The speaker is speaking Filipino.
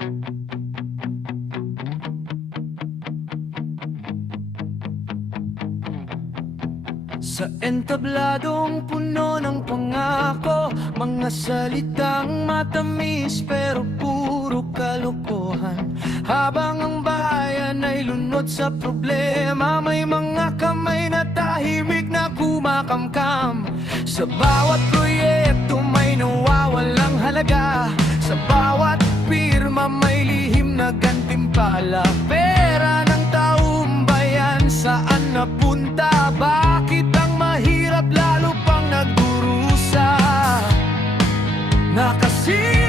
Sa entabladong puno ng pangako, mga salitang matamis pero puro kalokohan. Habang ang bayan ay lunod sa problema, may mga kamay na tahimik na kumakamkam. Sa bawat proyekto may nawawalang halaga, sa bawat pirma may lihim na gantimpala. Pera ng taong bayan, saan napunta? Bakit ang mahirap lalo pang nagdurusa? Nakasi